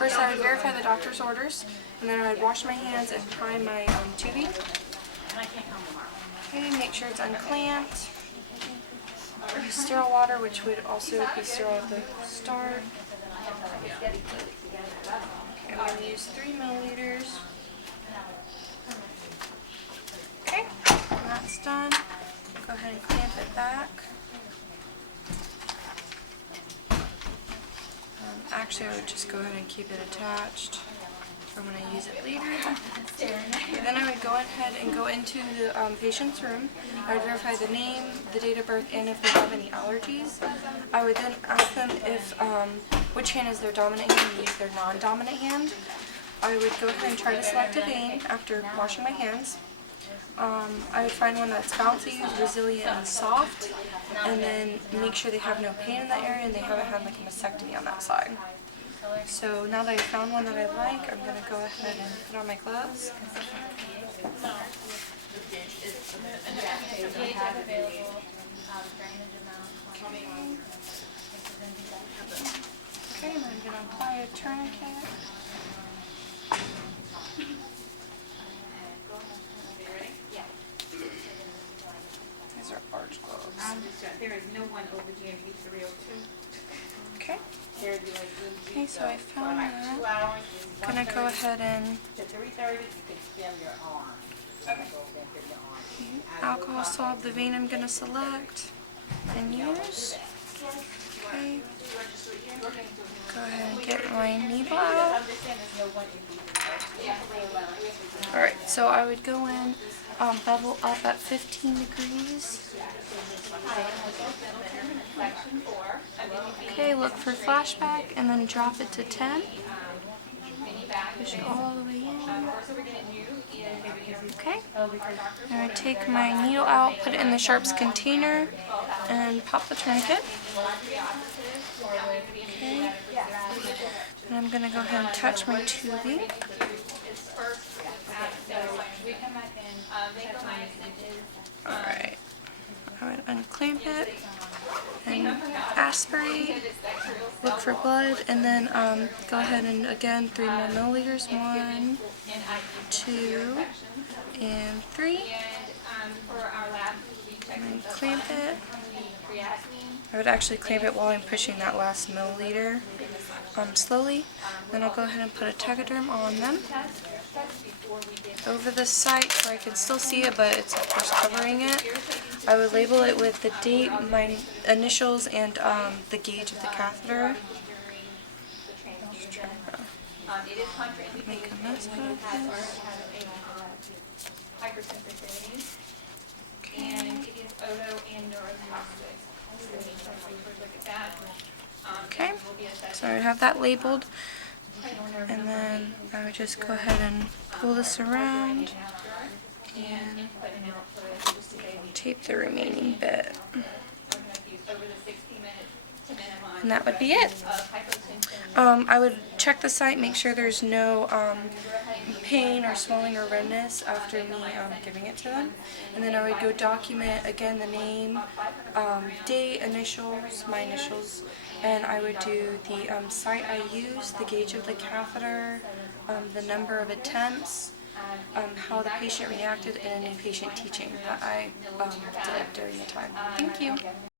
First, I would verify the doctor's orders, and then I would wash my hands and pry my tubing. Okay, make sure it's unclamped. Use sterile water, which would also be sterile at the start. Okay, I'm going to use 3 milliliters. Okay, when that's done, go ahead and clamp it back. Actually, I would just go ahead and keep it attached for when I use it later. Okay, then I would go ahead and go into the patient's room. I would verify the name, the date of birth, and if they have any allergies. I would then ask them if which hand is their dominant hand and use their non-dominant hand. I would go ahead and try to select a vein after washing my hands. I would find one that's bouncy, resilient, and soft, and then make sure they have no pain in that area and they haven't had like a mastectomy on that side. So now that I found one that I like, I'm going to go ahead and put on my gloves. Okay, and I'm going to apply a tourniquet. These are large gloves. There is no one over GMB 302. Okay. Okay, so I found that. I'm going to go ahead and alcohol swab the vein I'm going to select and use. Okay. Go ahead and get my needle out. Alright, so I would go in, bevel up at 15 degrees. Okay, look for flashback and then drop it to 10. Push it all the way in. Okay. I'm going to take my needle out, put it in the sharps container, and pop the tourniquet. Okay. And I'm going to go ahead and touch my tubing. Alright. I would unclamp it and aspirate, look for blood, and then go ahead and again 3 more milliliters. 1, 2, and 3. And then clamp it. I would actually clamp it while I'm pushing that last milliliter slowly. Then I'll go ahead and put a Tegaderm on them over the site so I can still see it, but it's of course covering it. I would label it with the date, my initials, and the gauge of the catheter. Just trying to make a mess out of this. Okay, so I would have that labeled, and then I would just go ahead and pull this around and tape the remaining bit. And that would be it. I would check the site, make sure there's no pain or swelling or redness after me giving it to them. And then I would go document, again, the name, date, initials, my initials, and I would do the site I used, the gauge of the catheter, the number of attempts, how the patient reacted, and any patient teaching that I did during the time. Thank you.